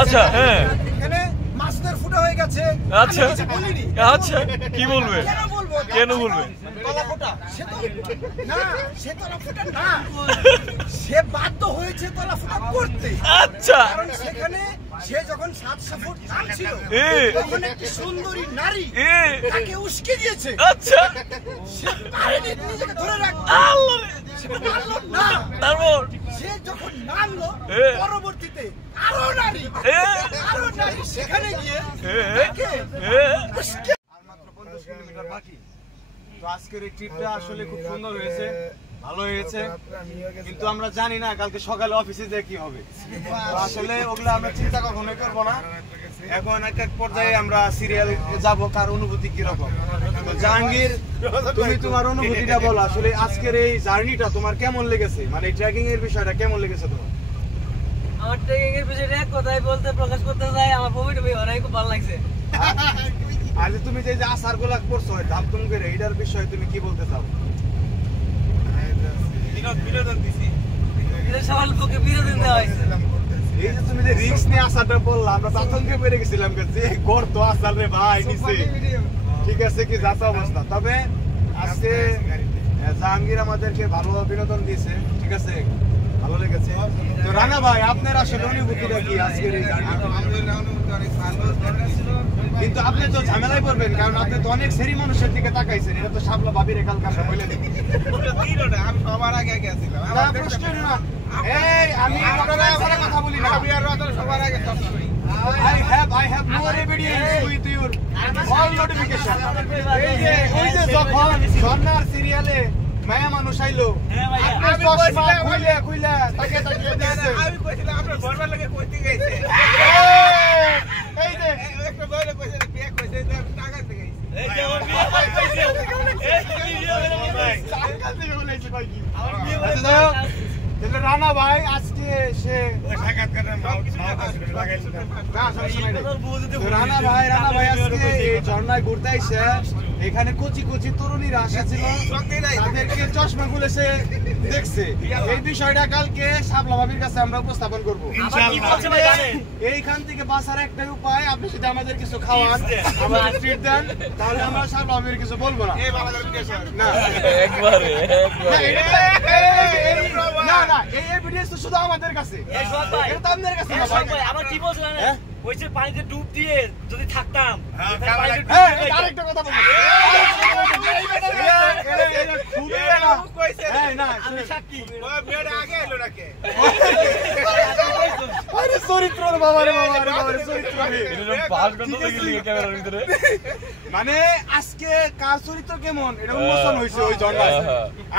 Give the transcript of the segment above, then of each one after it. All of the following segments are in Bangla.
আচ্ছা হ্যাঁ এখানে মাছদের ফুটা হয়ে গেছে। আচ্ছা আচ্ছা কি বলবে কেন বলবে তলা ফোটা সে তো না সে তলা ফোটা না সে বাধ্য হয়েছে তলা ফোটা করতে। আচ্ছা কারণ সেখানে সে যখন 700 ফুট নামছিল তখন একটি সুন্দরী নারী তাকে উস্কে দিয়েছে। আচ্ছা সে পারেনি নিজেকে ধরে রাখতে। আল্লাহ সে পারলো না। তারপর সে যখন নামলো পরবর্তীতে আরো নারী সেখানে গিয়ে তাকে উস্কে। আর মাত্র 50 কিলোমিটার বাকি। তো আজকের এই ট্রিপটা আসলে খুব সুন্দর হয়েছে, ভালো হয়েছে, কিন্তু আমরা জানি না কালকে সকালে অফিসে যে কি হবে। তো আসলে ওগুলো আমরা চিন্তা কখনোই করবো না। এখন এক এক পর্যায়ে আমরা সিরিয়াল যাব কার অনুভূতি কিরকম। তো জাহাঙ্গীর, তুমি তোমার অনুভূতিটা বলো, আসলে আজকের এই জার্নিটা তোমার কেমন লেগেছে, মানে ট্রেকিং এর বিষয়টা কেমন লেগেছে তোমার? আমার ট্রেকিং এর বিষয়টা এক কথায় বলতে প্রকাশ করতে চাই, আমার বমিটা অনেক খুব ভালো লাগছে। আজ তুমি যে আসার গুলা করছো ধাপধুম করে, এটার বিষয়ে তুমি কি বলতে চাও? বিনোদন দিছি, সবার পক্ষে বিনোদন দেওয়া হয়েছে। এই যে তুমি যে রিস্ক নিয়ে আসাটা বললা, আমরা আতঙ্কে পেরে গেছিলাম যে গর্ত আসার রে ভাই নিচে, ঠিক আছে কি যাতা অবস্থা। তবে আজকে জাহাঙ্গীর আমাদেরকে ভালো বিনোদন দিয়েছে, ঠিক আছে, ভালো লেগেছে। তো রানা ভাই, আপনার আসলে অনুভূতিটা কি আজকের এই জার্নি? কিন্তু আপনি তো ঝামেলায় পড়বেন, কারণ আপনি তো অনেক সেরি মানুষের দিকে তাকাইছেন। এটা তো শাপলা ভাবির একালকার বলে দেন। আমি সবার আগে গেছিলাম। না প্রশ্ন না, এই আমি আপনার কথা বলি না, আমি আর রাত সবার আগে সবসময় I have no evidence with your all notification. ওই যে যখন ঝর্ণার সিরিয়ালে মায়া মানুষ আইলো, আপনি চশমা খুইলা তাকে দেখছে। আমি কইছিলাম আপনার ঘরবার লাগে কইতে গেছে। এই যে একটা বইলে কইছে বিয়ে কইছে যে আমি টাকা থেকে গেছি। এই যে আমার বিয়ে হইছে এই যে বিয়ে হইছে সাকাল থেকে বলেছে ভাই কি আমার বিয়ে হইছে। তাহলে রানা ভাই আজকে সে সাক্ষাৎকারের রানা ভাই আজকে এই ঝর্ণায় ঘুরতে আইছে। এখানে কচি কচি তরুণীরা আসছিল, তাদেরকে চশমা খুলে সে দেখছে। এই বিষয়টা কালকে শাপলা ভাবির কাছে আমরা উপস্থাপন করবো। এইখান থেকে বাঁচার একটাই উপায়, আপনি যদি আমাদের কিছু খাওয়ান, আমাদের ট্রিট দেন, তাহলে আমরা শাপলা ভাবির কিছু বলবো না। না একবারে না না, এই এভিডেন্স তো শুধু আমাদের কাছে, এটা তো আপনাদের কাছে না ভাই। আমার কি বলছিলেন ওই যে পানিতে ডুব দিয়ে যদি থাকতাম, আরেকটা কথা বলবো, আমি সাক্ষী। চরিত্র মানে আজকে কার চরিত্র কেমন এটা উন্মোচন হয়েছে ওই ঝর্ণায়।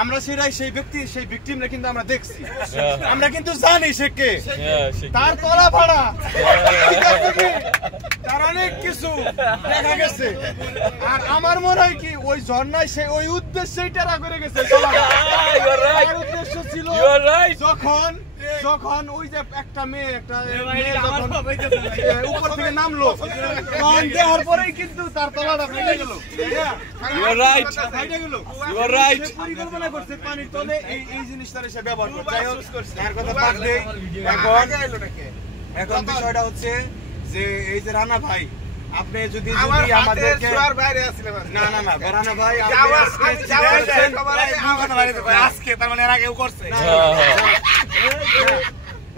আমরা সেটাই সেই ভিকটিমরা কিন্তু আমরা দেখছি, আমরা কিন্তু জানি সে কে, তার তলা ভাড়া, তার অনেক কিছু দেখা গেছে। আর আমার মনে হয় কি ওই ঝর্ণায় সে ওই উদ্দেশ্যেই টেরা করে গেছে। তার উদ্দেশ্য ছিল যখন ওই যে একটা মেয়ে উপর থেকে নামলো, তখন দেওয়ার পরেই কিন্তু তার তলাটা ফেটে গেল। পরিকল্পনা করছে পানির তলে এই জিনিসটা সে ব্যবহার করছে। যাই হোক, তার কথা বাদ দেই। এখন বিষয়টা হচ্ছে যে এই যে রানা ভাই, আপনি যদি আমাদেরকে না না না রানা ভাই, আজকে তার মানে এর আগেও করছে।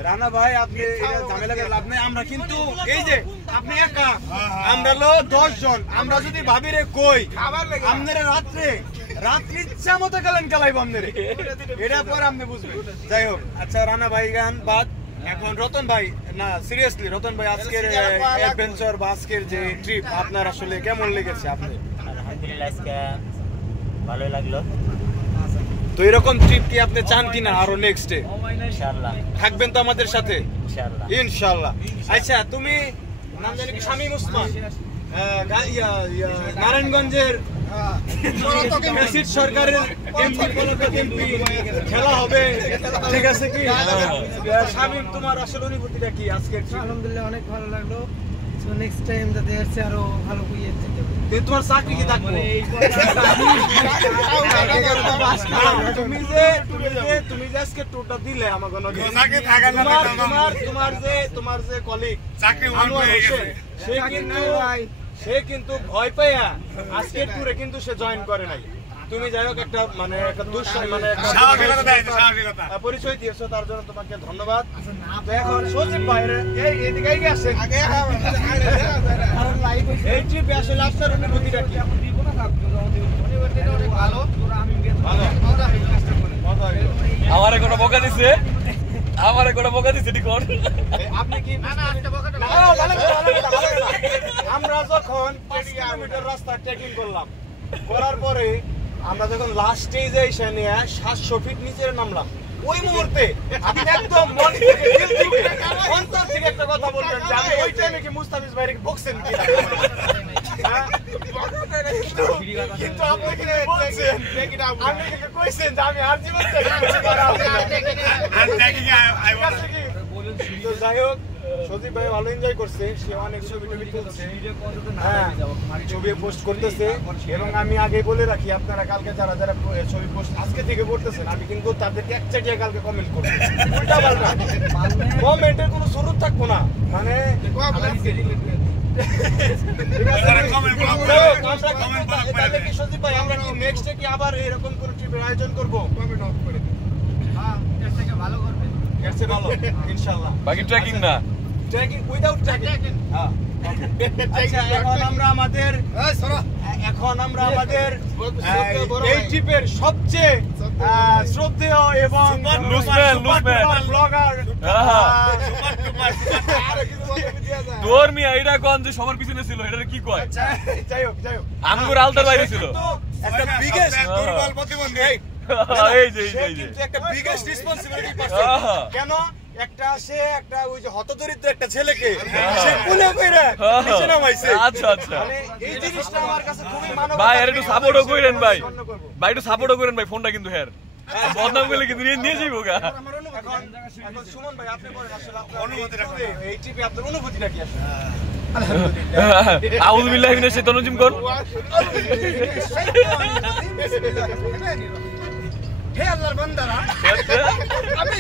রানা ভাই আপনি ঝামেলা করে লাভ নেই। আমরা কিন্তু এই যে আপনি একা, আমরা লো 10 জন, আমরা যদি ভাবি রে কই আপনারা রাত্রি ইচ্ছা মতো গেলেন কালাইব আপনারা, এটা পর আপনি বুঝবেন। যাই হোক, আচ্ছা রানা ভাই গান বাদ। এখন রতন ভাই, না সিরিয়াসলি রতন ভাই, আজকের অ্যাডভেঞ্চার বা আজকের যে ট্রিপ আপনার আসলে কেমন লেগেছে? আপনি? আলহামদুলিল্লাহ আজকে ভালোই লাগলো। তো এরকম ট্রিপ কি আপনি চান কিনা আরো নেক্সটে? ইনশাআল্লাহ থাকবেন তো আমাদের সাথে? ইনশাআল্লাহ ইনশাআল্লাহ। আচ্ছা, তুমি নাম জানি কি? শামীম ওসমান, নারায়ণগঞ্জের মেসিড সরকারের এমপি, পলাতক এমপি, খেলা হবে, ঠিক আছে কি? শামীম, তোমার আসলে অনুভূতিটা কি আজকের? আলহামদুলিল্লাহ অনেক ভালো লাগলো। সো নেক্সট টাইম যাতে এসে আরো ভালো কইয়ে যেতে হবে। তোমার চাকরি কি থাকবে? তুমি যে আজকে টুরটা দিলে আমাকে তোমার যে কলিগ সে কিন্তু ভয় পাইয়া আজকের টুরে কিন্তু সে জয়েন করে নাই। তুমি যাই হোক একটা মানে একটা পরিচয় দিয়েছো, তার জন্য তোমাকে ধন্যবাদ। এখন সজীব ভাই এদিকে আসে এই ট্রিপে আসলে আপনার অনুভূতিটা কি? আমারে কোনো বকা দিছে, আমারে কোনো বকা দিছে ঠিক কোন আপনি কি আমরা যখন 5 কিলোমিটার রাস্তা ট্রেকিং করলাম, করার পরে আমরা যখন লাস্ট স্টেজে এসে নিয়ে 700 ফিট নিচে নামলাম, ওই মুহূর্তে আপনি একদম মন থেকে দিল থেকে অন্তর থেকে একটা কথা বলবেন যে আমি ওই টাইমে কি মুস্তাফিজ ভাইকে বক্সেন কি কিন্তু আপনি কি বলছেন? আপনি কি কইছেন যে আমি আর জীবন থেকে কিছু করা হবে না? তো যাই হোক, সজীব ভাই ভালো এনজয় করছে, সে অনেক ছবি টবি তুলছে, ছবি পোস্ট করতেছে। এবং আমি আগে বলে রাখি, আপনারা কালকে যারা যারা ছবি পোস্ট আজকে থেকে করতেছেন, আমি কিন্তু তাদেরকে এক চাটিয়া কালকে কমেন্ট করবো, উল্টা পাল্টা কমেন্টের কোনো সুরত থাকবো না, মানে সজীব ভাই আমরা কি নেক্সট কি আবার এরকম কোন ট্রিপের আয়োজন করবো? ভালো করবে, ভালো ইনশাআল্লাহ। বাকি ট্রেকিং না, ট্রেকিং উইদাউট ট্রেকিং। হ্যাঁ, আচ্ছা এখন আমরা আমাদের এই ট্রিপের সবচেয়ে শ্রদ্ধেয় এবং ব্লগার তোর মিয়া এটা কোন যে সবার পিছনে ছিল, এটা কি কয়? যাই হোক আমগুর আলতার বাইরে ছিল একটা বিগেস্ট দুর্বল প্রতিবন্ধী, এই যে একটা বিগেস্ট রেসপন্সিবিলিটি পাচ্ছে। কেন? সে একটা ওই যে হতদরিদ্র একটা ছেলেকে সে কোলে কইরা নিচে নামাইছে। আচ্ছা আচ্ছা, মানে এই জিনিসটা আমার কাছে খুবই মানবিক। ভাই আর একটু সাপোর্টও করেন ভাই, একটু সাপোর্টও করেন ভাই, ফোনটা কিন্তু হের বদনাম করলে কিন্তু নিয়ে যাইবো গা। এখন সুমন ভাই আপনি বলেন আসলে আপনার অনুভূতিটা কি? এই ট্রিপে আপনার অনুভূতিটা কি আসলে? আউযু বিল্লাহি মিনাশ শাইতানির রাজিম কোন। হে আল্লাহর বান্দারা, আমি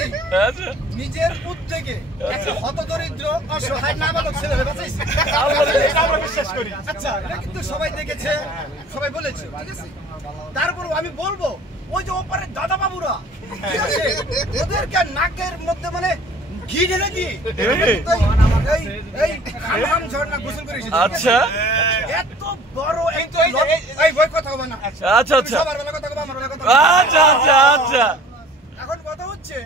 নিজের উদ্যোগে একটা হতদরিদ্র অসহায় নাবালক ছেলেকে বাঁচাইছি, আমরা বিশ্বাস করি। আচ্ছা, এটা কিন্তু সবাই দেখেছে, সবাই বলেছে, ঠিক আছে? তারপর আমি বলবো ওই যে ওপারে দাদা বাবুরা, ঠিক আছে, ওদেরকে নাকের মধ্যে মানে ঘি ঢেলে দিয়ে এই খাম ঝর্ণা গোসল করে এসেছে। আচ্ছা, এত বড় এই ভয় কথা হবে না। আচ্ছা আচ্ছা, সবার বেলা কথা হবে, আমার বেলা কথা আচ্ছা আচ্ছা আচ্ছা। এখন কথা হচ্ছে,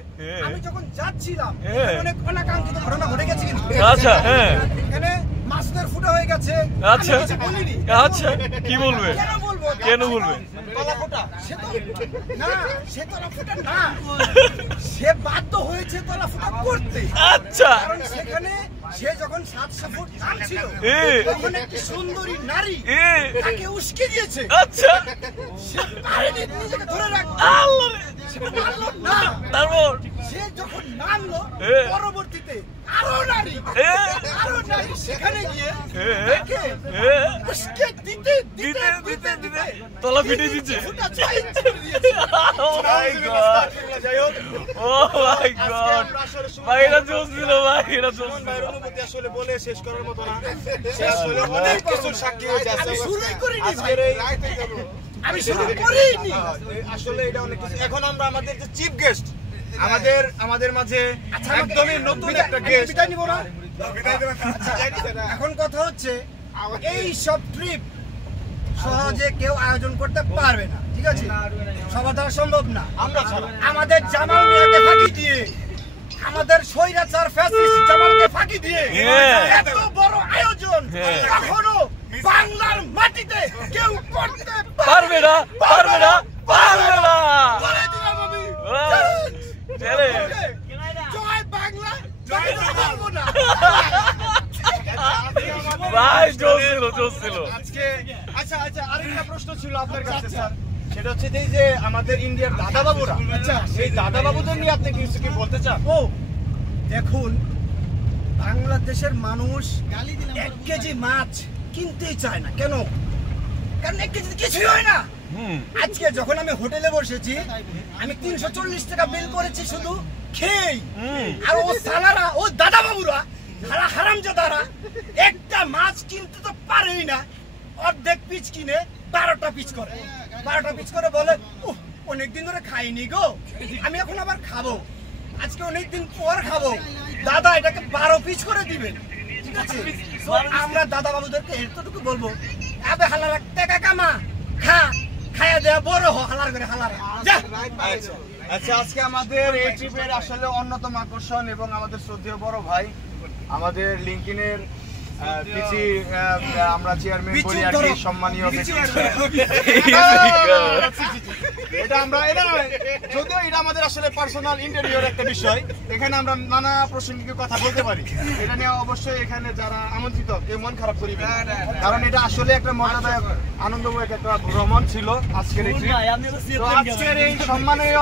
আমি যখন যাচ্ছিলাম অনেক অনাকাঙ্ক্ষিত ঘটনা ঘটে গেছে কিন্তু। আচ্ছা, হ্যাঁ, এখানে মাছদের ফুটা হয়ে গেছে। আচ্ছা আচ্ছা, কি বলবে? কেন বলবে? তলা ফোটা সে তো না, সে তলা ফুটা না, সে বাধ্য হয়েছে তলা ফুটা করতে। আচ্ছা, কারণ সেখানে সে যখন 700 ফুট নামছিল, তখন একটি সুন্দরী নারী তাকে উস্কে দিয়েছে। আচ্ছা, সে পারেনি নিজেকে ধরে রাখতে। আল্লাহ, সে পারলো না। তারপর সে যখন নামলো, পরবর্তীতে আরো নারী সেখানে গিয়ে তাকে উস্কে দিতে দিতে দিতে দিতে তলা ফিটে দিচ্ছে। ফুটা 6 ইঞ্চি করে দিয়েছে। ও মাই গড, যাই হোক, ও মাই গড ভাই, এটা চলছিল ভাই, এটা চলছিল। ভাইয়ের অনুভূতি আসলে বলে শেষ করার মতো না। সে আসলে অনেক কিছুর সাক্ষী হয়েছে। আমি শুরুই করিনি ভাই, আজকের এই রাইতে যাব, আমি শুরু করিনি। আসলে এটা অনেক কিছু। এখন আমরা আমাদের যে চিফ গেস্ট, আমাদের মাঝে একদমই নতুন একটা গেস্ট, বিদায় নিব না। এখন কথা হচ্ছে, এই সব ট্রিপ সহজে কেউ আয়োজন করতে পারবে না, ঠিক আছে? সবার দ্বারা সম্ভব না। আমরা ছাড়া আমাদের জামাল মিয়াকে ফাঁকি দিয়ে, আমাদের স্বৈরাচার ফ্যাসিস্ট জামালকে ফাঁকি দিয়ে এত বড় আয়োজন কখনো বাংলার মাটিতে কেউ করতে পারবে না, পারবে না, পারবে না। বলে দিলাম আমি, চলে জয় বাংলা, জয় পারবো না ভাই, চলছিল চলছিল। আজকে আচ্ছা আরেকটা প্রশ্ন ছিল আপনার কাছে স্যার, সেটা হচ্ছে যে আমাদের ইন্ডিয়ার দাদা বাবুরা, আচ্ছা সেই দাদা বাবুদের নিয়ে আপনি কিছু কি বলতে চান? ও দেখুন, বাংলাদেশের মানুষ 1 কেজি মাছ কিনতেই চায় না। কেন? কারণ 1 কেজি কিছুই হয় না। আজকে যখন আমি হোটেলে বসেছি, আমি 340 টাকা বিল করেছি শুধু খেয়ে। আর ও সালারা, ও দাদা বাবুরা, হারামজাদারা একটা মাছ কিনতে তো পারেই না, অর্ধেক পিস কিনে 12টা পিস করে। 12টা পিস করে বলে অনেকদিন ধরে খাইনি গো, আমি এখন আবার খাবো, আজকে অনেকদিন পর খাবো। দাদা এটাকে 12 পিস করে দিবেন, ঠিক আছে? তো আমরা দাদা বাবুদেরকে এতটুকু বলবো, আবে হালারা টাকা কামা, খায়া দেয়া বড় হ, হালার করে হালারা যা। আচ্ছা, আজকে আমাদের এই ট্রিপের আসলে অন্যতম আকর্ষণ এবং আমাদের শ্রদ্ধেয় বড় ভাই, আমাদের লিঙ্কিনের পিসি, আমরা চেয়ারম্যান বলি আর কি, সম্মানীয় এটা আমরা, এটা যদিও এটা আমাদের আসলে পার্সোনাল ইন্টারভিউর একটা বিষয়, এখানে আমরা নানা প্রসঙ্গিক কথা বলতে পারি। এটা নিয়ে অবশ্যই এখানে যারা আমন্ত্রিত কেউ মন খারাপ করিবে না, কারণ এটা আসলে একটা মজাদায়ক আনন্দময় একটা ভ্রমণ ছিল আজকের এই ট্রিপ। তো আজকের এই সম্মানীয়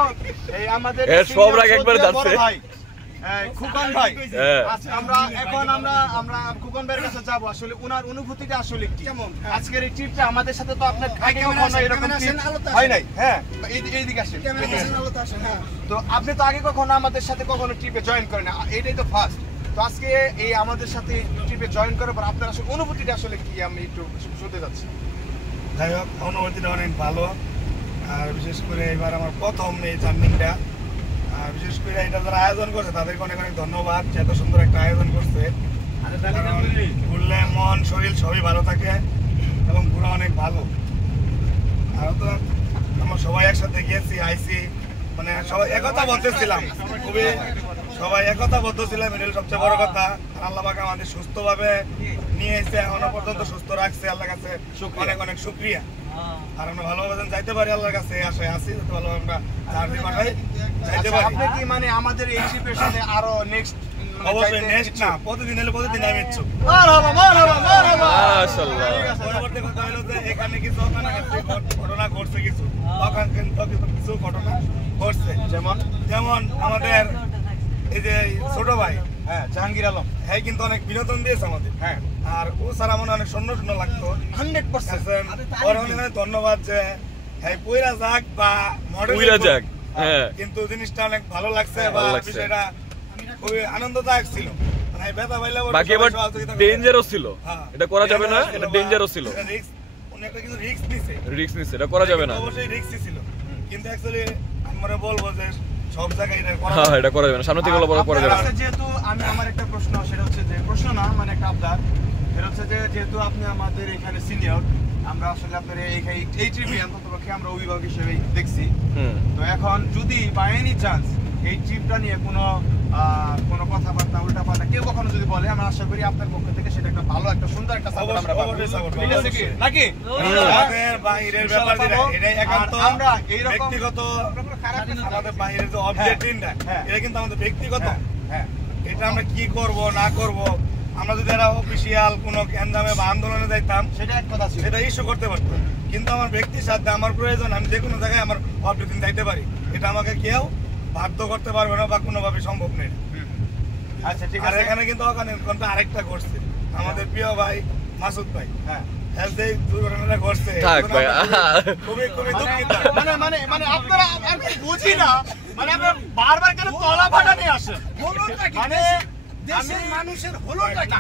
এই আমাদের সব রাগ একবার যাচ্ছে ভাই খুকন ভাই, আমরা খুকন ভাইয়ের কাছে যাবো। আসলে ওনার অনুভূতিটা আসলে কেমন আজকের এই ট্রিপটা আমাদের সাথে? তো আপনার আগে কখনো এরকম হয় নাই? হ্যাঁ, এইদিকে আসেন। তো আপনি তো আগে কখনো আমাদের সাথে কখনো ট্রিপে জয়েন করেন, এটাই তো ফার্স্ট। তো আজকে এই আমাদের সাথে ট্রিপে জয়েন করার পর আপনার আসলে অনুভূতিটা আসলে কি, আমি একটু শুনতে যাচ্ছি। যাই হোক, অনুভূতিটা অনেক ভালো। আর বিশেষ করে এবার আমার প্রথম এই জার্নিটা, আর বিশেষ করে এটা যারা আয়োজন করছে তাদেরকে অনেক অনেক ধন্যবাদ। এত সুন্দর একটা আয়োজন করছে, ঘুরলে মন শরীর সবই ভালো থাকে এবং ঘোরা অনেক ভালো। আর তো আমরা সবাই একসাথে গিয়েছি, আইসি, মানে সবাই একতা বলতেছিলাম, খুবই সবাই একতাবদ্ধ ছিলাম, এটা সবচেয়ে বড় কথা। আল্লাহ পাক আমাদের সুস্থভাবে নিয়ে এসে এখনো পর্যন্ত সুস্থ রাখছে, আল্লাহর কাছে অনেক অনেক শুকরিয়া। আর আমরা ভালোভাবে যাইতে পারি, আল্লাহর কাছে আশায় আছি যাতে ভালোভাবে আমরা চারদিন বাসায় যাইতে পারি। আপনি কি মানে আমাদের এই ট্রিপের সাথে আরো নেক্সট? অবশ্যই নেক্সট না, প্রতিদিন এলে প্রতিদিন আমি ইচ্ছুক। মাশাআল্লাহ। পরবর্তী কথা হলো যে এখানে কিছু ঘটনা ঘটছে, কিছু কিছু ঘটনা ঘটছে, যেমন আমাদের এই যে ছোট ভাই, হ্যাঁ, জাহাঙ্গীর আলম, হ্যাঁ, কিন্তু অনেক বিনোদন দিয়েছে আমাদের। হ্যাঁ, আর ও ছাড়া মনে অনেক শূন্য শূন্য লাগতো। 100% ওর অনেক ধন্যবাদ যে হ্যাঁ পুইরা যাক বা মডেল যাক, হ্যাঁ, কিন্তু জিনিসটা অনেক ভালো লাগছে বা বিষয়টা খুবই আনন্দদায়ক ছিল। মানে ব্যথা পাইলে বাকি এবার ডেঞ্জারও ছিল, এটা করা যাবে না, এটা ডেঞ্জারও ছিল, একটা কিছু রিস্ক নিছে, এটা করা যাবে না, অবশ্যই রিস্কই ছিল। কিন্তু অ্যাকচুয়ালি আমরা বলবো যে সব জায়গায় এটা করা যাবে না, সামনে থেকে করা যাবে না। যেহেতু আমার একটা প্রশ্ন, সেটা হচ্ছে যে প্রশ্ন না, মানে একটা আবদার, সেটা হচ্ছে যে যেহেতু আপনি আমাদের এখানে সিনিয়র, আমরা আসলে আপনার এই ট্রিপে অন্ততপক্ষে আমরা অভিভাবক হিসেবে দেখছি। তো এখন যদি বাই এনি চান্স এই ট্রিপটা নিয়ে কোনো কথাবার্তা উল্টাপাল্টা কেউ কখনো যদি বলে, আমরা আশা করি আপনার পক্ষ থেকে সেটা একটা ভালো একটা সুন্দর একটা সাপোর্ট আমরা পাবো নাকি? আমাদের বাইরের ব্যাপার যেটা, এটাই একান্ত আমরা ব্যক্তিগত, আমাদের বাইরের যে অবজেক্টিভটা এটা কিন্তু আমাদের ব্যক্তিগত। হ্যাঁ, এটা আমরা কি করব না করব, আমরা যদি একটা অফিসিয়াল কোনো গ্যাঞ্জামে বা আন্দোলনে যাইতাম সেটা এক কথা ছিল, সেটা ইস্যু করতে পারতাম। কিন্তু আমার ব্যক্তির সাথে আমার প্রয়োজন, আমি যে কোনো জায়গায় আমার অবজেক্টিভ যাইতে পারি, এটা আমাকে কেউ বাধ্য করতে পারবে না বা কোনোভাবে সম্ভব নেই। আচ্ছা, ঠিক আর আছে। এখানে কিন্তু ওখানে আরেকটা ঘটছে, আমাদের প্রিয় ভাই মাসুদ ভাই, হ্যাঁ, দুর্ঘটনাটা ঘটছে, খুবই খুবই দুঃখিত। মানে আপনারা, আমি বুঝি না, মানে আপনারা বারবার কেন তলা ফাটা নিয়ে আসেন? মানে দেশের মানুষের হলোটা কি?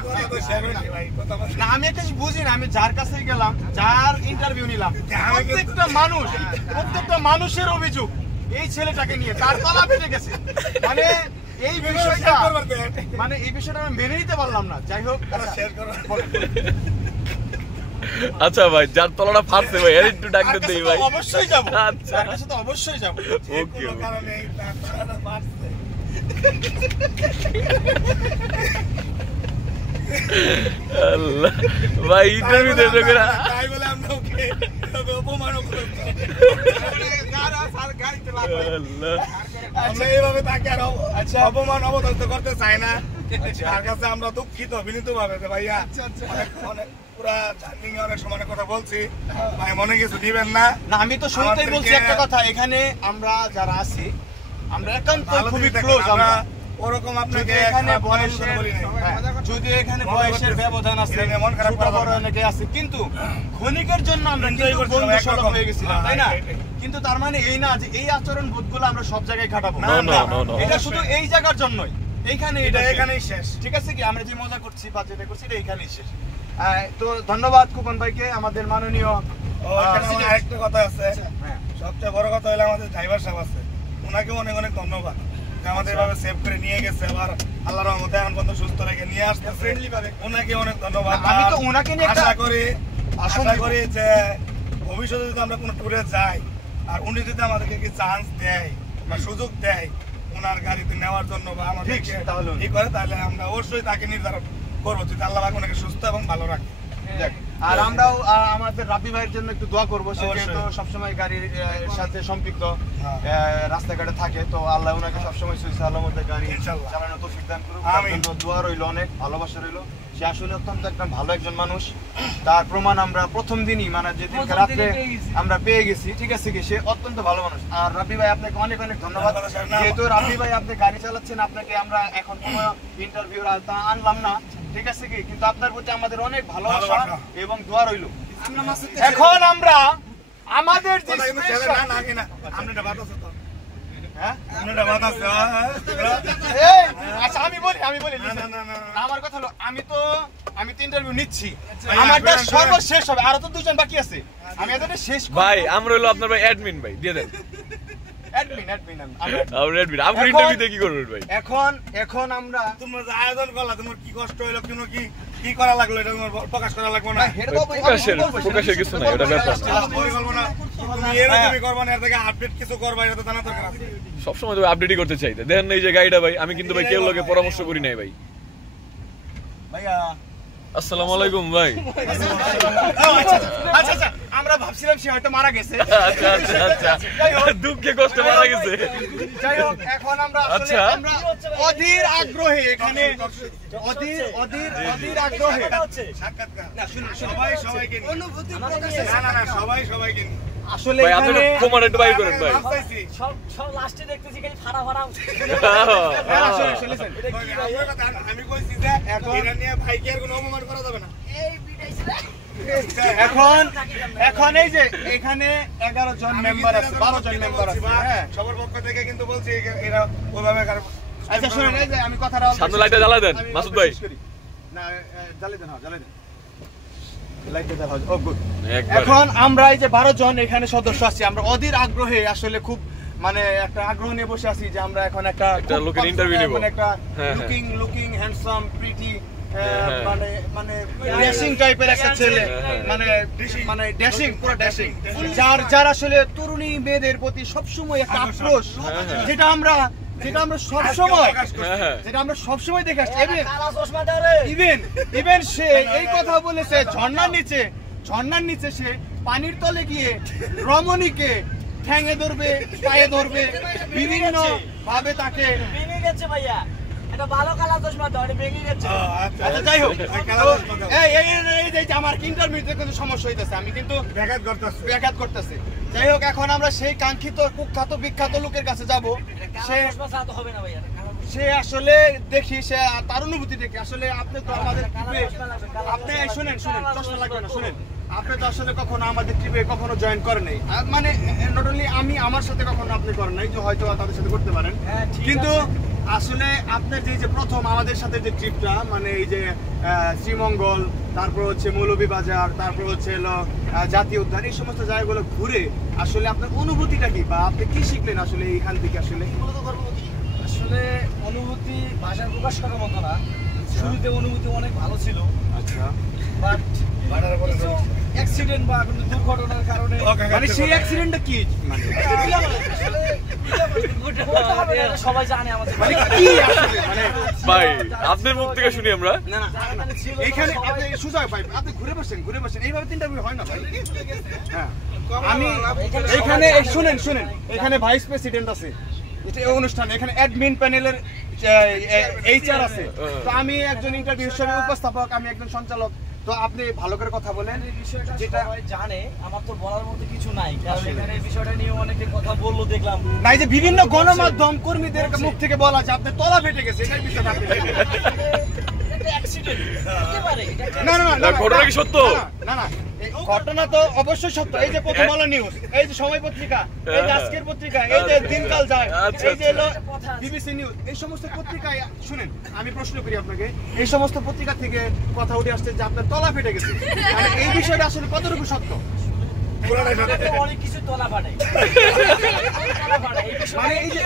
না, আমি একটা বুঝি না, আমি যার কাছে গেলাম, যার ইন্টারভিউ নিলাম, প্রত্যেকটা মানুষের অভিযোগ এই ছেলেটাকে নিয়ে, তার তলা ফেটে গেছে। মানে এই বিষয়টা, মানে এই বিষয়টা আমি মেনে নিতে পারলাম না। যাই হোক, আচ্ছা ভাই, যার তলাটা ফাটছে ভাই, এর একটু ডাক দেই ভাই। অবশ্যই যাব, আচ্ছা, তার কাছে তো অবশ্যই যাব। ওকে, কারণে এই তলাটা ফাটছে। আল্লাহ ভাই, ইন্টারভিউ দেবে না, তাই বলে আমরা ওকে অপমান করতে, আল্লাহ আমরা এইভাবে তাকে আর অপমান অবদস্ত করতে চাই না। তার কাছে আমরা দুঃখিত বিনীতভাবে যে ভাইয়া অনেক পুরা জার্নি অনেক সময় কথা বলছি, ভাই মনে কিছু দিবেন না। না, আমি তো শুরুতেই বলছি একটা কথা, এখানে আমরা যারা আছি আমরা একান্ত খুবই ক্লোজ। আমরা ওরকম আপনাকে এখানে খারাপ বয়সের বলি নাই। যদি এখানে বয়সের ব্যবধান আছে, এটা নিয়ে মন খারাপ ছোট করা বড় যাবে না। অনেকে আছে, কিন্তু ক্ষণিকের জন্য আমরা Enjoy কিন্তু করছিলাম, বন্ধু সুলভ একরকম। হয়ে গেছিলাম, তাই না? হ্যাঁ, এটাই। কিন্তু তার মানে এই না যে এই আচরণ বোধগুলো আমরা সব জায়গায় খাটাবো। না, না, না। এটা শুধু এই জায়গার জন্যই, এইখানে এটা এটা এখানেই শেষ। ঠিক আছে কি আমরা যে মজা করছি বা যেটা করছি এটা এখানেই শেষ। তো ধন্যবাদ খোকন ভাইকে, আমাদের মাননীয় ও, এখানে আমার আরেকটা কথা আছে। হ্যাঁ। সবচেয়ে বড় কথা হলো আমাদের ড্রাইভার সাহেব আছে, ওনাকে অনেক অনেক ধন্যবাদ যে আমাদের এভাবে সেভ করে নিয়ে গেছে, আবার আল্লাহর রহমতে এখন পর্যন্ত সুস্থ রেখে নিয়ে আসতেছে। ফ্রেন্ডলি ভাবে ওনাকে অনেক ধন্যবাদ। আমি তো ওনাকে নিয়ে একটা আশা করি যে ভবিষ্যতে যদি আমরা কোনো ট্যুরে যাই আর উনি যদি আমাদেরকে কি চান্স দেয় বা সুযোগ দেয় ওনার গাড়িতে নেওয়ার জন্য বা আমাদেরকে ঠিক, তাহলে ই করে, তাহলে আমরা অবশ্যই তাকে নির্ধারণ করবো যদি আল্লাহ পাক ওনাকে সুস্থ এবং ভালো রাখে। দেখ, আর আমরাও আমাদের রাব্বি ভাইয়ের জন্য একটু দোয়া করবো, সে অবশ্যই। যেহেতু সবসময় গাড়ির সাথে সম্পৃক্ত, হ্যাঁ। রাস্তাঘাটে থাকে, তো আল্লাহ ওনাকে সবসময় সুস্থ সালামতে গাড়ি ইনশাআল্লাহ। চালানো তৌফিক দান করুক। আমিন। তার জন্য দোয়া রইলো, অনেক ভালোবাসা রইলো। সে আসলে অত্যন্ত একটা ভালো একজন মানুষ, তার প্রমাণ আমরা প্রথম দিনই মানে যেদিন প্রথম রাত্রে দিনই পেয়ে গেছি। আমরা পেয়ে গেছি, ঠিক আছে কি, সে অত্যন্ত ভালো মানুষ। আর রাব্বি ভাই আপনাকে অনেক অনেক ধন্যবাদ, যেহেতু রাব্বি ভাই আপনি গাড়ি চালাচ্ছেন, আপনাকে আমরা এখন কোনো ইন্টারভিউ আনলাম না, ঠিক আছে কি, কিন্তু আপনার প্রতি আমাদের অনেক ভালোবাসা ভালোবাসা। এবং দোয়া রইলো। এখন আমরা আমাদের যে কথা কিন্তু ছেলে special- না, নাকি না? আপনি এটা বাদ আছে তো? হ্যাঁ? আপনি এটা বাদ আছে, হ্যাঁ? এই, আচ্ছা আমি বলি না, listen। না, না, না, না। আমার কথা হলো আমি তো ইন্টারভিউ নিচ্ছি, ভাই, আমারটা শুনেন, সর্বশেষ হবে, আরো তো দুজন বাকি আছে, আমি এতটা শেষ করব। ভাই আমরা হলো আপনার ভাই অ্যাডমিন ভাই, দিয়ে দেন। অ্যাডমিন আমরা অ্যাডমিন, আপনি এখন- ইন্টারভিউতে কি করবেন ভাই? এখন আমরা তোমরা যে আয়োজন করলা, তোমার কি কষ্ট হইলো, কি করা লাগলো, এটা তোমার প্রকাশ করা লাগবে না? প্রকাশের কিছু নাই, ওটা ব্যাপার না। পরিকল্পনা তুমি এরকমই করবা না, এর থেকে আপডেট কিছু করবা, এটা তো জানা দরকার আছে। সবসময় তো আপডেটই করতে চাই। দেখেন না এই যে গাড়িটা ভাই, আমি কিন্তু ভাই কেউ লোকে পরামর্শ করি নাই ভাই। ভাইয়া আসসালামু আলাইকুম ভাই। আচ্ছা আচ্ছা, আমরা ভাবছিলাম সে হয়তো মারা গেছে। আচ্ছা আচ্ছা আচ্ছা, দুঃখে কষ্টে মারা গেছে। যাই হোক, এখন আমরা আসলে আচ্ছা। আমরা অধীর আগ্রহে এখানে অধীর আগ্রহে সাক্ষাৎকার না শুনুন সবাইকে নিয়ে। অনুভূতি না, সবাইকে নিয়ে। আসলে ভাই আপনি এখানে প্রমাণ একটু বাইর করেন ভাই। নাম চাইছি। সব লাস্টে দেখতেছি খালি ফাড়া ফাড়া হ্যাঁ, আসলে, listen, আপনার কথা, আমি কইছি যে এটা নিয়ে ভাইকে আর কোনো অপমান করা যাবে না। এখন এই যে এখানে 11 জন মেম্বার আছে, 12 জন মেম্বার আছে, হ্যাঁ। সবার পক্ষ থেকে কিন্তু বলছি এরা ওইভাবে আচ্ছা শুনুন, এই যে আমি কথাটা সামনে লাইটটা জ্বালা দেন, আমি মাসুদ ভাই। শেষ করি। না, জ্বালিয়ে দেন, জ্বালিয়ে দেন। লাইটটা জ্বালাও। ও গুড। একবারে। এখন আমরা এই যে 12 জন এখানে সদস্য আছি, আমরা অধীর আগ্রহে আসলে খুব মানে একটা আগ্রহ নিয়ে বসে আছি যে আমরা এখন একটা একটা খুব লোকের interview নিব। মানে একটা হ্যাঁ, লুকিং হ্যান্ডসাম প্রিটি হ্যাঁ। মানে ড্যাশিং টাইপের একটা ছেলে, হ্যাঁ। মানে ড্যাশিং, পুরো ড্যাশিং, যার আসলে তরুণী মেয়েদের প্রতি সবসময় একটা আক্রোশ, যেটা আমরা সবসময় হ্যাঁ। দেখে আসছি। কালা চশমা দাও রে ইভেন সে এই কথা বলেছে, ঝর্ণার নিচে সে পানির তলে গিয়ে রমণীকে ঠ্যাঙে ধরবে, পায়ে ধরবে, বিভিন্ন ভাবে তাকে। ভেঙে গেছে ভাইয়া, এটা ভালো কালা চশমা দাও, এটা ভেঙে গেছে। আচ্ছা যাই হোক, খেলা এই যে আমার ইন্টারভিউতে কিন্তু সমস্যা হইতেছে, আমি কিন্তু ব্যাঘাত করতেছে। ব্যাঘাত করতেছে। যাই হোক, এখন আমরা সেই কাঙ্ক্ষিত কুখ্যাত বিখ্যাত লোকের কাছে যাব। কালা চশমা ছাড়া তো হবে না ভাইয়া, কালা চশমা। সে আসলে দেখি, সে তার অনুভূতি দেখি। আসলে আপনি তো আমাদের ট্রিপে, আপনি শুনেন, চশমা লাগবে না, শুনেন, আপনি তো আসলে কখনো আমাদের ট্রিপে কখনো জয়েন করেন নাই, মানে নট অনলি আমি, আমার সাথে কখনো আপনি করেন নাই, যে হয়তো তাদের সাথে করতে পারেন, হ্যাঁ, ঠিক কিন্তু আছে। আসলে আপনার যে প্রথম আমাদের সাথে যে ট্রিপটা, মানে এই যে শ্রীমঙ্গল, তারপর হচ্ছে মৌলভীবাজার, তারপর হচ্ছে হলো জাতীয় উদ্যান, এই সমস্ত জায়গাগুলো ঘুরে আসলে আপনার অনুভূতিটা কি, বা আপনি কি শিখলেন আসলে এইখান থেকে? আসলে আসলে অনুভূতি ভাষায় প্রকাশ করার মতো না। শুরুতে অনুভূতি অনেক ভালো ছিল, আচ্ছা, বাট ভাড়ার পরে কিছু অ্যাক্সিডেন্ট বা কোনো দুর্ঘটনার কারণে মানে সেই অ্যাক্সিডেন্টটা কি, মানে আসলে বলতে হবে না, এটা সবাই জানে আমাদের মানে কি আসলে, মানে ভাই আপনার মুখ থেকে শুনি আমরা। না না, এইখানে আপনি সুজয় ভাই, আপনি ঘুরে বসেন, এইভাবে ইন্টারভিউ হয় না ভাই। হ্যাঁ, আমি এখানে শুনেন, এখানে ভাইস প্রেসিডেন্ট আছে, এটা এই অনুষ্ঠান, এখানে অ্যাডমিন প্যানেলের এইচআর আছে, তো আমি একজন ইন্টারভিউ হিসেবে উপস্থাপক, আমি একজন সঞ্চালক, তো আপনি ভালো করে কথা বলেন। এই বিষয়টা যেটা সবাই জানে, আমার তো বলার মতো কিছু নাই, কারণ এখানে এই বিষয়টা নিয়ে অনেকে কথা বললো দেখলাম। না, এই যে বিভিন্ন গণমাধ্যম কর্মীদের মুখ থেকে বলা যে আপনার তলা ফেটে গেছে, এটাই বিষয়টা আপনি এটা অ্যাক্সিডেন্ট হতে পারে, এটা একটা না না না না, ঘটনা কি সত্য? না না, এই ঘটনা তো অবশ্যই সত্য। এই যে প্রথম আলো নিউজ, এই যে সময় পত্রিকা, এই যে আজকের পত্রিকা, এই যে দিনকাল যায়, আচ্ছা, এই যে বিবিসি নিউজ, এই সমস্ত পত্রিকায় শুনেন, আমি প্রশ্ন করি আপনাকে, এই সমস্ত পত্রিকা থেকে কথা উঠে আসছে যে আপনার তলা ফেটে গেছে, মানে এই বিষয়টা আসলে কতটুকু সত্য? অনেক কিছু তোলা পাঠাই, মানে এই যে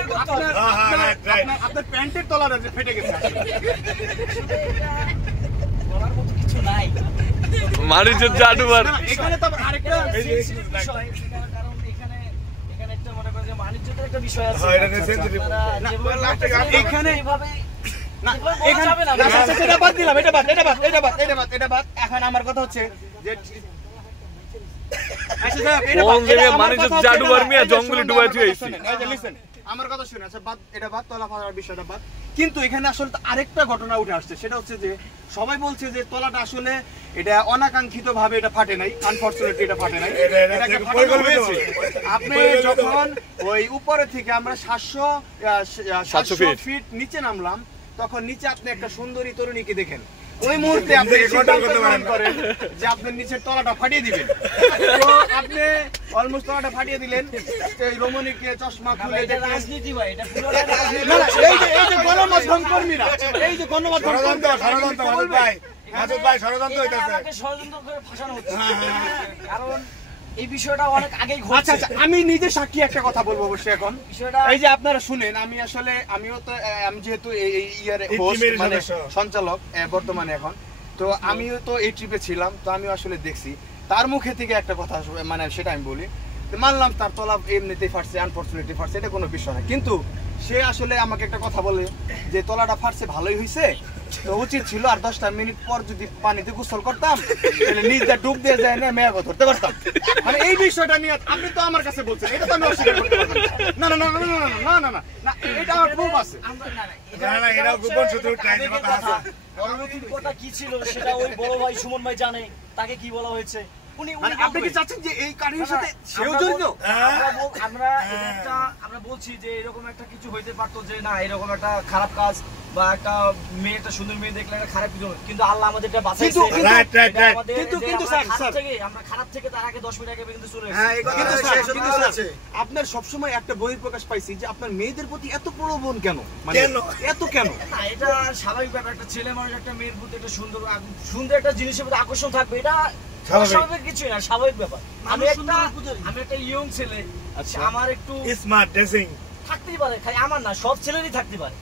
আপনার প্যান্টের তলাটা যে ফেটে গেছে আসলে। বলার মতো কিছু নাই। মানুষের জাদুবার না, এখানে তো আবার আরেকটা কারণ এখানে একটা মনে করেন যে বাণিজ্যের একটা বিষয় আছে। হ্যাঁ, এটা sensitive। আপনারা না, যেভাবে এখানে- এভাবে না, বলা এখানে যাবে না। না, সেটা বাদ দিলাম, এটা বাদ। এখন আমার কথা হচ্ছে যে আচ্ছা যাক, এটা বাদ, কোন জায়গায় এটা আমার মানুষের কথা হচ্ছে জাদুঘর এটা নিয়ে বাদ, এই যে জঙ্গলে শুনুন, ডুবাই আমার থুয়ে কথা শুনেন, এই যে listen, আমার কথা শুনে আচ্ছা বাদ, এটা বাদ, তলা ফাটার বিষয়টা বাদ। কিন্তু এখানে আসলে তো আরেকটা ঘটনা উঠে আসছে, সেটা হচ্ছে যে সবাই বলছে যে তলাটা আসলে এটা অনাকাঙ্ক্ষিত ভাবে এটা ফাটে নাই, আনফরচুনেটলি এটা ফাটে নাই, এটা এটাকে ফাটানো পরিকল্পিত হয়েছে। ভাবে। আপনি পরিকল্পিত যখন ওই উপরে থেকে আমরা 700 ফিট নিচে নামলাম, তখন নিচে আপনি একটা সুন্দরী তরুণীকে দেখেন, ওই মুহূর্তে আপনি নিজেকে control সিদ্ধান্ত করতে পারেন গ্রহণ করেন যে আপনার নিচের তলাটা ফাটিয়ে দিবেন। তো আপনি অলমোস্ট তলাটা ফাটিয়ে দিলেন, এই রমণীকে চশমা খুলে এটা দেখলেন। রাজনীতি ভাই, এটা পুরোটা রাজনীতি। না, না, এই যে গণমাধ্যম কর্মীরা, এই যে গণমাধ্যম ষড়যন্ত্র কর্মীরা মাসুদ ভাই, মাসুদ ভাই ষড়যন্ত্র এটা হইতাছে। আমাকে ষড়যন্ত্র করে ফাঁসানো হচ্ছে। কারণ এই বিষয়টা অনেক আগেই আচ্ছা ঘটছে। আচ্ছা, আমি নিজে সাক্ষী একটা কথা বলবো অবশ্যই এখন। বিষয়টা এই যে আপনারা শুনেন, আমিও তো আমি যেহেতু এই ইয়ার এই হোস্ট টিমের মানে সদস্য। সঞ্চালক বর্তমানে এখন, তো আমিও তো এই ট্রিপে ছিলাম, তো আমিও আসলে দেখছি তার মুখে থেকে একটা কথা মানে সেটা আমি বলি, মানলাম তার তলা এমনিতেই ফাটছে, আনফরচুনেটলি ফাটছে, এটা কোনো বিষয় না, কিন্তু সে আসলে আমাকে একটা কথা বলে যে তলাটা ফাটছে ভালোই হয়েছে, তো উচিত ছিল আর 10টা মিনিট পর যদি পানিতে গোসল করতাম তাহলে নিজটা ডুব দিয়ে যায় না মেয়াগো ধরতে পারতাম। মানে এই বিষয়টা নিয়ে আপনি তো আমার কাছে বলছেন, এটা তো আমি অস্বীকার করতে পারবো না। না না না না না না না না না, এটা আমার প্রুফ আছে। না, এটাও গোপন সূত্রে উঠে আসে, কথা আছে। পরবর্তী কথা কি ছিল সেটা ওই বড় ভাই সুমন ভাই জানে, তাকে কি বলা হয়েছে উনি মানে আপনি কি চাচ্ছেন যে এই কাহিনীর সাথে সেও আমরা জড়িত? আমরা বলছি যে এরকম একটা কিছু হইতে পারতো, যে না এরকম একটা খারাপ কাজ বা একটা মেয়ে, একটা সুন্দর মেয়ে দেখলে একটা খারাপ কিছু, কিন্তু আল্লাহ আমাদেরটা বাঁচাইছে। Right, right, right. কিন্তু স্যার, আমরা খারাপ থেকে তার আগে 10 মিনিট আগে কিন্তু চলে হ্যাঁ, এসেছি। কিন্তু স্যার, কিন্তু স্যার, আপনার সবসময় একটা বহিঃপ্রকাশ পাইছি যে আপনার মেয়েদের প্রতি এত প্রলোভন কেন, মানে কেন? এত কেন? না, এটা স্বাভাবিক ব্যাপার, একটা ছেলে মানুষ একটা মেয়ের প্রতি একটা সুন্দর একটা জিনিসের প্রতি আকর্ষণ থাকবে, এটা স্বাভাবিক। স্বাভাবিক কিছুই না, স্বাভাবিক ব্যাপার। আমি একটা ইয়ং ছেলে, আমার একটু স্মার্ট ড্রেসিং থাকতেই পারে, খালি আমার না, সব ছেলেরই থাকতে পারে,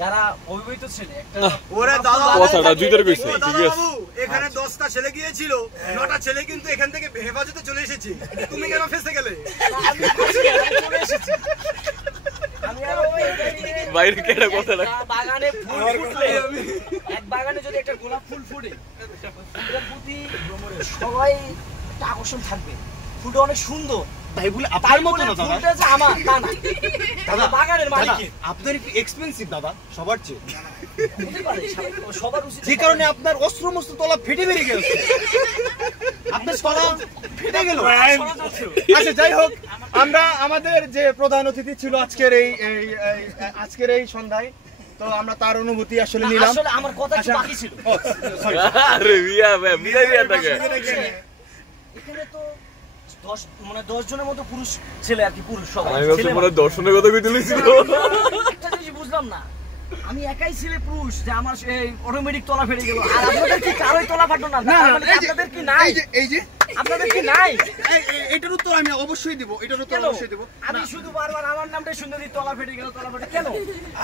যারা অবিবাহিত ছেলে। একটা ওরে দাদা, কথাটা জুতের কইছে, ও দাদা ঠিক আছে। বাবু, এখানে 10টা ছেলে গিয়েছিল, 9টা ছেলে কিন্তু এখান থেকে হেফাজতে চলে এসেছে, তুমি কেন ফেসে গেলে? আমি ফাঁসি গেলাম, আমি চলে এসেছি। আমি আরো বাইরে কেটে কথা না। একটা বাগানে ফুল ফুটলে, এক বাগানে যদি একটা গোলাপ ফুল ফুটে, ফুলের প্রতি সবাই একটা আকর্ষণ থাকবে, ফুলটা অনেক সুন্দর, তাই বলে তাই আপনার মতো বলে না দাদা, ফুলটা যে আমার তা না, দাদা, বাগানের দাদা, মালিকের। আপনার একটু এক্সপেন্সিভ দাদা সবার চেয়ে, হতে পারে, সবার উচিত। যে কারণে আপনার অস্ত্র মস্ত্র তলা ফেটে বেরিয়ে গেছে, আপনার তলা ফেটে গেল। আচ্ছা যাই হোক, আমরা আমাদের যে প্রধান অতিথি ছিল আজকের এই সন্ধ্যায়, তো আমরা তার অনুভূতি আসলে নিলাম। আসলে আমার কথা একটু আচ্ছা। বাকি ছিল। ও, sorry. আরে মিয়া ভাই, মিয়া থাকে। এখানে তো 10 জনের মতো পুরুষ ছেলে আর কি, পুরুষ সবাই আমি ভাবছি ছেলে মনে হয় দর্শনের কথা কইতে লইছিল। একটা জিনিস বুঝলাম না, আমি একাই ছেলে পুরুষ যে আমার অটোমেটিক তলা ফেটে গেল, আর আপনাদের কি কারোই তলা ফাটলো না? না, তার না, মানে এই যে- আপনাদের কি নাই? এই যে আপনাদের কি নাই? এটার উত্তর আমি অবশ্যই দিব, এটার উত্তর কেন? অবশ্যই দিব। আমি শুধু বারবার আমার নামটাই শুনতে দিই, তলা ফেটে গেল, তলা ফেটে কেন?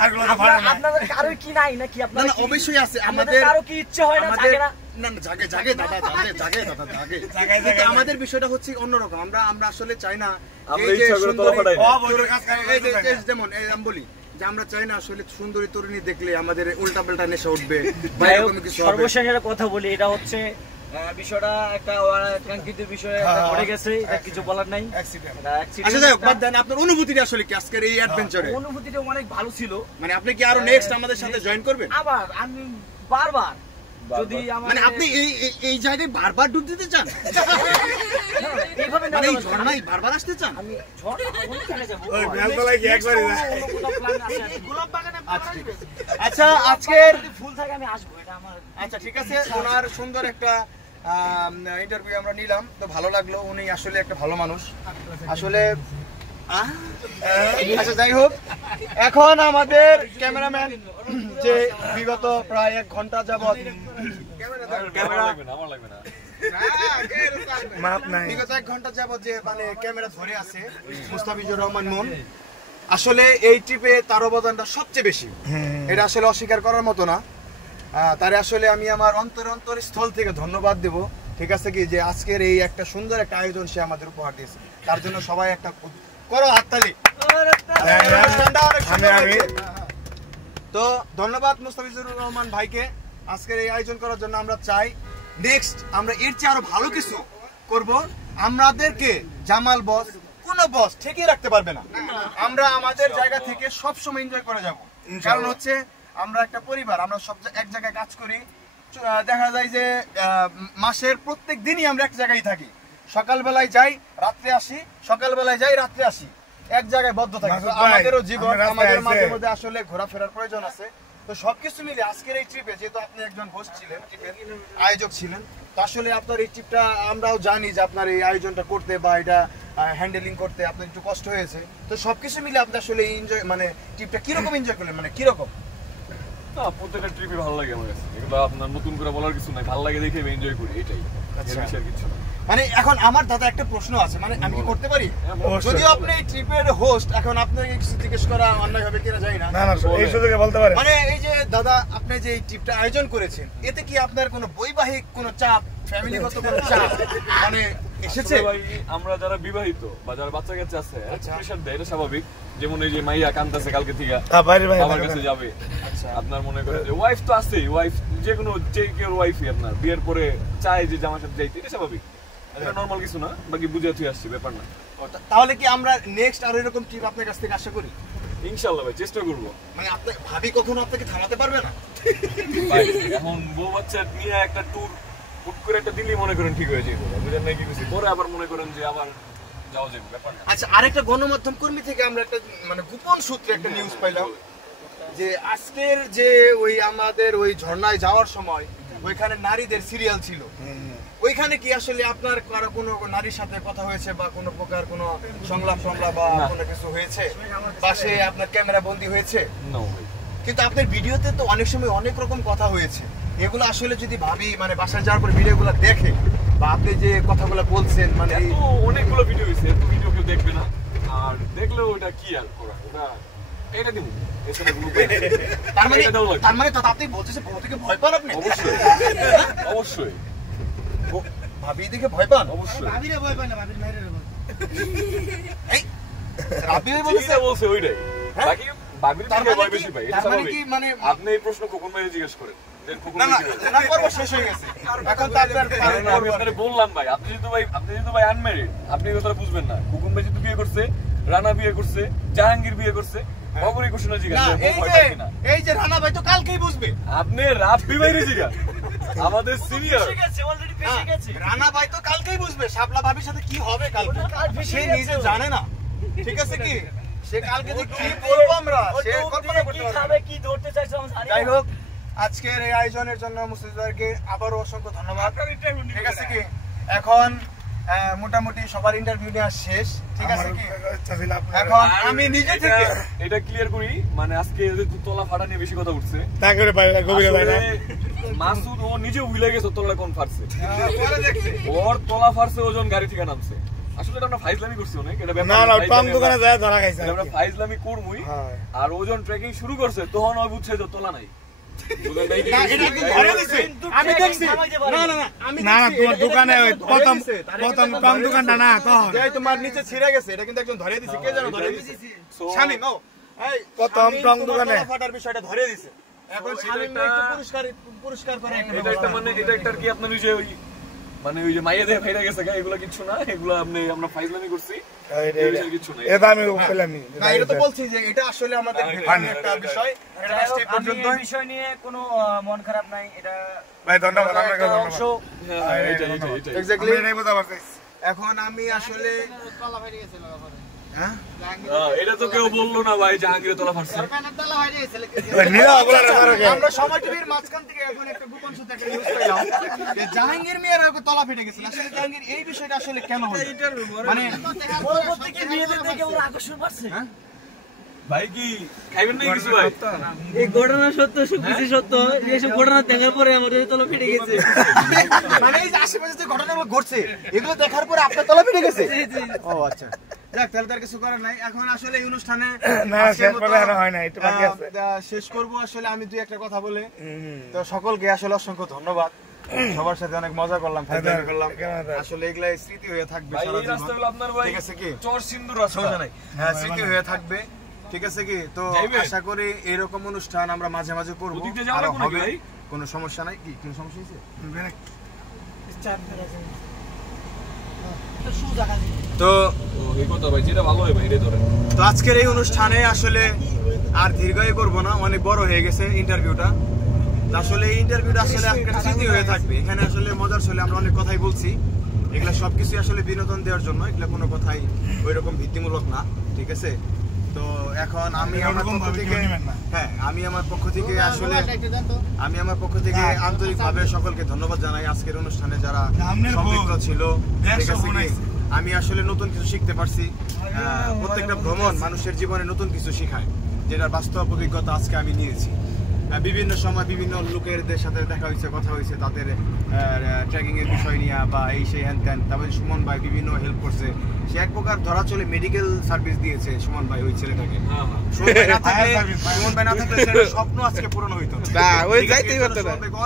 আর গুলো তো ভালো না। আপনাদের কারোই কি নাই নাকি? না আপনাদের না, কি- অবশ্যই আছে, আপনাদের আমাদের কারো কি ইচ্ছে হয় না, আমাদের জাগে না? না না, জাগে জাগে দাদা, জাগে দাদা, জাগে। জাগে, কিন্তু জাগে। আমাদের বিষয়টা হচ্ছে অন্যরকম, আমরা আসলে চাই না আমরা এই যে ইচ্ছা করে তলা সুন্দরী- ফাটাই না। অবৈধ কাজ করে এই যে- থাকে। যেমন আমি বলি যে আমরা চাই না আসলে সুন্দরী তরুণী দেখলে আমাদের উল্টা পাল্টা নেশা উঠবে, বা যাই হোক, এরকম কিছু হবে। সর্বশেষ একটা কথা বলি, এটা হচ্ছে বিষয়টা একটা অনাকাঙ্ক্ষিত বিষয় একটা ঘটে গেছে, এটা কিছু বলার নাই। Accident। এটা accident আচ্ছা যাই হোক, একটা- বাদ দেন, আপনার অনুভূতিটা আসলে কি আজকের এই অ্যাডভেঞ্চারে? অনুভূতিটা অনেক ভালো ছিল। মানে আপনি কি আরো নেক্সট আমাদের সাথে জয়েন করবেন? আবার আমি বারবার যদি মানে আপনি এই জায়গায় বারবার ডুব দিতে চান? এইভাবে না মানে এই ঝর্ণায় বারবার আসতে চান? আমি ঝড় যাব ওই বেলতলায় কি একবারই যায়? গোলাপ বাগানে আচ্ছা ঠিক আছে। আচ্ছা আজকের যদি ফুল থাকে আমি আসবো, এটা আমার আচ্ছা ঠিক আছে, ওনার সুন্দর একটা ইন্টারভিউ আমরা নিলাম, তো ভালো লাগলো। উনি আসলে একটা ভালো মানুষ আসলে। আচ্ছা যাই হোক, এখন আমাদের ক্যামেরাম্যান যে বিগত প্রায় 1 ঘন্টা যাবত আমার লাগবে না মাপ নাই। বিগত 1 ঘন্টা যাবত যে মানে ক্যামেরা ধরে আছে মুস্তাফিজুর রহমান মন, আসলে এই ট্রিপে তার অবদানটা সবচেয়ে বেশি, এটা আসলে অস্বীকার করার মতো না। তারে আসলে আমি আমার অন্তর স্থল থেকে ধন্যবাদ দেব, ঠিক আছে কি, যে আজকের এই একটা সুন্দর একটা আয়োজন সে আমাদের উপহার দিয়েছে, তার জন্য সবাই একটা করো হাততালি। তো ধন্যবাদ মুস্তাফিজুর রহমান ভাইকে আজকের এই আয়োজন করার জন্য। আমরা চাই নেক্সট আমরা এর চেয়ে আরো ভালো কিছু করব। আমাদেরকে জামাল বস কোনো বস ঠেকিয়ে রাখতে পারবে না, আমরা আমাদের জায়গা থেকে সব সময় এনজয় করে যাব। কারণ হচ্ছে আমরা একটা পরিবার, আমরা সব এক জায়গায় কাজ করি, দেখা যায় যে মাসের প্রত্যেক দিনই আমরা এক জায়গায় থাকি, সকালবেলায় যাই রাত্রে আসি, সকালবেলায় যাই রাত্রে আসি, এক জায়গায় বদ্ধ থাকি। আমাদেরও জীবন, আমাদের মাঝে মধ্যে আসলে ঘোরাফেরার প্রয়োজন আছে। তো সবকিছু মিলে আজকের এই ট্রিপে, যেহেতু আপনি একজন হোস্ট ছিলেন, ট্রিপের আয়োজক ছিলেন, তো আসলে আপনার এই ট্রিপটা আমরাও জানি যে আপনার এই আয়োজনটা করতে বা এটা হ্যান্ডেলিং করতে আপনার একটু কষ্ট হয়েছে। তো সবকিছু মিলে আপনি আসলে এনজয়, মানে ট্রিপটা কিরকম এনজয় করলেন, মানে কিরকম? না, প্রত্যেকটা ট্রিপই ভালো লাগে আমার কাছে, এগুলো আপনার নতুন করে বলার কিছু নাই, ভালো লাগে দেখে আমি এনজয় করি, এটাই। আচ্ছা। এর কিছু না। মানে এখন আমার দাদা একটা প্রশ্ন আছে, মানে আমি কি করতে পারি? যদিও আপনি এই ট্রিপের হোস্ট, এখন আপনাকে কিছু জিজ্ঞেস করা অন্যায় হবে কিনা জানি না। না না, এই সুযোগে বলতে পারেন। মানে এই যে দাদা আপনি যে এই ট্রিপটা আয়োজন করেছেন, এতে কি আপনার কোনো বৈবাহিক কোনো চাপ, ফ্যামিলিগত কোনো চাপ মানে এসেছে? আসলে ভাই, আমরা যারা বিবাহিত বা যারা বাচ্চা কাচ্চা আছে, প্রেশার দেয়, এটা স্বাভাবিক। যেমন এই যে মাইয়া কান্দাছে কালকে থেকে বাবার কাছে যাবে, আপনার মনে করেন যে ওয়াইফ তো আছেই, ওয়াইফ যে কোনো যে কেউ ওয়াইফই আপনার বিয়ের পরে চায় যে জামার সাথে যাইতে, এটা স্বাভাবিক, এটা নরমাল কিছু না, বাকি বুঝে তুই আসছি, ব্যাপার না। তাহলে কি আমরা নেক্সট আরো এরকম ট্রিপ আপনার কাছ থেকে আশা করি? ইনশাআল্লাহ ভাই, চেষ্টা করবো। মানে আপনি ভাবি কখনো আপনাকে থামাতে পারবে না? ভাই এখন বউ বাচ্চা নিয়ে একটা ট্যুর বুক করে একটা দিল্লি মনে করেন ঠিক হয়ে যাবে, বুঝেন না কি কিছু, পরে আবার মনে করেন যে আবার যাওয়া যাবে, ব্যাপার না। আচ্ছা, আরেকটা গণমাধ্যম কর্মী থেকে আমরা একটা মানে গোপন সূত্রে একটা নিউজ পাইলাম যে আজকের যে ওই আমাদের ওই ঝর্ণায় যাওয়ার সময় ওইখানে নারীদের সিরিয়াল ছিল, ওইখানে কি আসলে আপনার কারো কোনো নারীর সাথে কথা হয়েছে বা কোনো প্রকার কোনো সংলাপ বা কোনো কিছু হয়েছে, বা সে আপনার ক্যামেরা বন্দী হয়েছে? না ভাই, কিন্তু আপনার ভিডিওতে তো অনেক সময় অনেক রকম কথা হয়েছে, এগুলো আসলে যদি ভাবি মানে বাসায় যাওয়ার পর ভিডিওগুলো দেখে বা আপনি যে কথাগুলো বলছেন, মানে এত অনেকগুলো ভিডিও হয়েছে, এত ভিডিও কেউ দেখবে না, আর দেখলেও ওটা কি আর করা, ওটা এটা দিব এসবে গ্রুপ। তার মানে তো আপনি বলতেছেন বউ থেকে ভয় পান আপনি? অবশ্যই অবশ্যই, ভাবি দেখে ভয় পান? অবশ্যই। ভাবিরে ভয় পায় না, ভাবির মাইরে ভয়। এই রাবি ভাই যেটা বলছে ওইটাই, বাকি ভাবির থেকে ভয় বেশি ভাই, এটা তার মানে স্বাভাবিক। কি মানে আপনি এই প্রশ্ন খোকন ভাইকে জিজ্ঞেস করেন, দেন খোকন না ভাই না কি বলে। না, পর্ব শেষ হয়ে গেছে, এখন তো আপনার আমি আপনাকে বললাম ভাই, আপনি যেহেতু ভাই আনম্যারিড, আপনি এই কথাটা বুঝবেন না। খোকন ভাই যেহেতু বিয়ে করছে, রানা বিয়ে করছে, জাহাঙ্গীর বিয়ে করছে, অগরি কোশ্চেন জিজ্ঞাসা না, করে, ভয় পায় কিনা? এই যে রানা ভাই তো কালকেই বুঝবে। আপনি রাফি ভাইরে জিজ্ঞাসা, আমাদের সিনিয়র। পেশে গেছে, অলরেডি পেশে গেছে। রানা ভাই তো কালকেই বুঝবে শাপলা ভাবির সাথে কি হবে কালকে, সে নিজে জানে না, ঠিক আছে কি, সে কালকে যে কি করবো আমরা সে কল্পনা করতে কি পারবে খাবে, না। কি ধরতে চাইছো আমি জানি না। যাই হোক, আজকের এই আয়োজনের জন্য মুস্তাফিজ ভাইকে আবারও অসংখ্য ধন্যবাদ, ঠিক আছে কি। এখন মোটামুটি সবার ইন্টারভিউ নেওয়া শেষ, ঠিক আছে কি। এখন আমি নিজে থেকে এটা ক্লিয়ার করি, মানে আজকে যে তোলা ফাটা নিয়ে বেশি কথা উঠছে, তা করে ভাই গভীরে ভাই না। আসলে মাসুদ ও নিজে ভুলে গেছে তোলা কোন ফাটছে, পরে দেখছি। ওর তোলা ফাটছে ওজন গাড়ি থেকে নামছে। আসলে এটা আমরা ফাইজলামি করছি অনেক, এটা ব্যাপার না না, না, ফাইজলামি টং দোকানে যায় ধরা খাইছে। এটা আমরা ফাইজলামি করবই। হ্যাঁ। আর ওজন ট্রেকিং শুরু করছে, তখন ওই বুঝছে যে তোলা নাই, বুঝলেন নাই কি? না, এটা কি ধরে দিছে? আমি দেখছি। না না না, আমি না না, দেখছি, তোমার এটা দোকানে কিন্তু ওই একজন প্রথম ধরে দিছে, তার প্রথম কিন্তু টং ধরে দোকানটা দিছে। না তখন যে তোমার নিচে ছিঁড়ে গেছে, এটা কিন্তু একজন ধরে দিছে, কে যেন ধরে দিছে? So- শামিম, ও এই প্রথম শামিম টং তোমার দোকানে। গলা ফাটার বিষয়টা ধরে দিছে। এখন So, শামিম এটা একটু একটা- পুরস্কার করে একটা এটা একটা মানে এটা একটা আর কি আপনার ওই যে ওই মানে ওই যে মাইয়া দিয়ে ফাইরা গেছে এগুলো কিছু না, এগুলো আমরা ফাইজলামি করছি, কিছু না। এটা আমি বললামই না, এটা তো বলছি যে এটা আসলে আমাদের একটা বিষয়, এটা স্টেপ পর্যন্ত বিষয় নিয়ে কোনো মন খারাপ নাই। এটা ভাই ধন্যবাদ, আপনাকে ধন্যবাদ। এক্স্যাক্টলি এটাই বলতে পারতেছি। এখন আমি আসলে এটা তো কেউ বললো না ভাই জাহাঙ্গীরের তলা ফাটছে। আমরা সময় টিভির মাঝখান থেকে এখন একটা গোপন সূত্রে একটা নিউজ পেলাম যে জাহাঙ্গীর মিয়ার তলা ফেটে গেছিল। আসলে জাহাঙ্গীর এই বিষয়টা আসলে কেন হলো? মানে পরবর্তীতে মেয়েদের থেকে ওরা আকর্ষণ পাচ্ছে। ভাই কি খাইবেন না কিছু ভাই? এই ঘটনা সত্য, সবকিছু সত্য। এইসব ঘটনা দেখার পরে আমাদের তলা ফেটে গেছে। মানে এই যে আশেপাশে যে ঘটনাগুলো ঘটছে এগুলো দেখার পরে আপনার তলা ফেটে গেছে? ও আচ্ছা, যাক তাহলে তার কিছু করার নাই। এখন আসলে এই অনুষ্ঠানে শেষ করবো। আসলে আমি দুই একটা কথা বলে তো সকলকে আসলে অসংখ্য ধন্যবাদ। সবার সাথে অনেক মজা করলাম, আসলে এগুলা স্মৃতি হয়ে থাকবে সারা জীবন। ঠিক আছে কি? চর সিন্ধুর রাস্তা নাই, হ্যাঁ স্মৃতি হয়ে থাকবে। ঠিক আছে কি? তো আশা করি এরকম অনুষ্ঠান আমরা মাঝে মাঝে করবো, আরো হবে, কোনো সমস্যা নাই। কি কোনো সমস্যা হয়েছে? তো এই কথা ভাই যেটা ভালো হয় ভাই এটাই ধরে। তো আজকের এই অনুষ্ঠানে আসলে আর দীর্ঘায়ু করব না, অনেক বড় হয়ে গেছে ইন্টারভিউটা। আসলে এই ইন্টারভিউটা আসলে একটা স্মৃতি হয়ে থাকবে। এখানে আসলে মজার ছলে আমরা অনেক কথাই বলছি, এগুলা সবকিছু আসলে বিনোদন দেওয়ার জন্য, এগুলা কোনো কথাই ওই রকম ভিত্তিমূলক না। ঠিক আছে? তো এখন আমি আমার পক্ষ থেকে আসলে আন্তরিকভাবে সকলকে ধন্যবাদ জানাই আজকের অনুষ্ঠানে যারা সম্পৃক্ত ছিল। ঠিক আছে কি? আমি আসলে নতুন কিছু শিখতে পারছি। প্রত্যেকটা ভ্রমণ মানুষের জীবনে নতুন কিছু শেখায়, যেটার বাস্তব অভিজ্ঞতা আজকে আমি নিয়েছি। বিভিন্ন সময় বিভিন্ন লোকেরদের সাথে দেখা হয়েছে, কথা হয়েছে তাদের ট্রেকিং এর বিষয় নিয়ে বা এই সেই হ্যান ত্যান। তারপরে সুমন ভাই বিভিন্ন হেল্প করছে। সে এক প্রকার ধরা চলে মেডিকেল সার্ভিস দিয়েছে সুমন ভাই ওই ছেলেটাকে। সুমন ভাই না থাকলে স্বপ্ন আজকে পূরণ হইতো।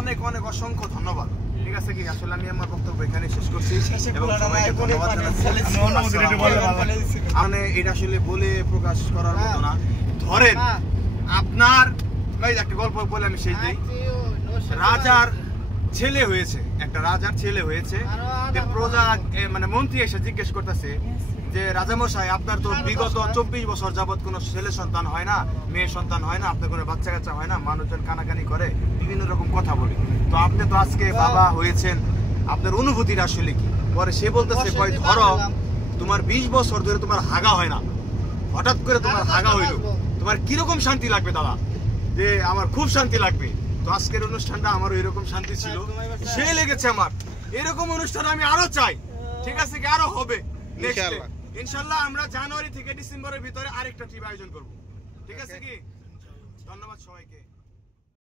অনেক অনেক অসংখ্য ধন্যবাদ। ঠিক আছে কি? আসলে আমি আমার বক্তব্য এখানে শেষ করছি এবং সবাইকে ধন্যবাদ জানাচ্ছি। মানে এটা আসলে বলে প্রকাশ করার মতো না। ধরেন আপনার একটা গল্প বলে আমি শেষ দিই। রাজার ছেলে হয়েছে, একটা রাজার ছেলে হয়েছে। প্রজা মানে মন্ত্রী এসে জিজ্ঞেস করতেছে যে রাজামশাই আপনার তো বিগত 24 বছর যাবত কোনো ছেলে সন্তান হয় না, মেয়ে সন্তান হয় না, আপনার কোনো বাচ্চা কাচ্চা হয় না, মানুষজন কানাকানি করে, বিভিন্ন রকম কথা বলে, তো আপনি তো আজকে বাবা হয়েছেন, আপনার অনুভূতিটা আসলে কি? পরে সে বলতেছে কই ধরো তোমার 20 বছর ধরে তোমার হাগা হয় না, হঠাৎ করে তোমার হাগা হইলো, তোমার কিরকম শান্তি লাগবে দাদা? যে আমার খুব শান্তি লাগবে। তো আজকের অনুষ্ঠানটা আমার এরকম শান্তি ছিল, সে লেগেছে আমার। এরকম অনুষ্ঠান আমি আরো চাই। ঠিক আছে কি? আরো হবে ইনশাআল্লাহ। আমরা জানুয়ারি থেকে ডিসেম্বরের ভিতরে আরেকটা ট্রিপ আয়োজন করব। ঠিক আছে কি? ধন্যবাদ সবাইকে।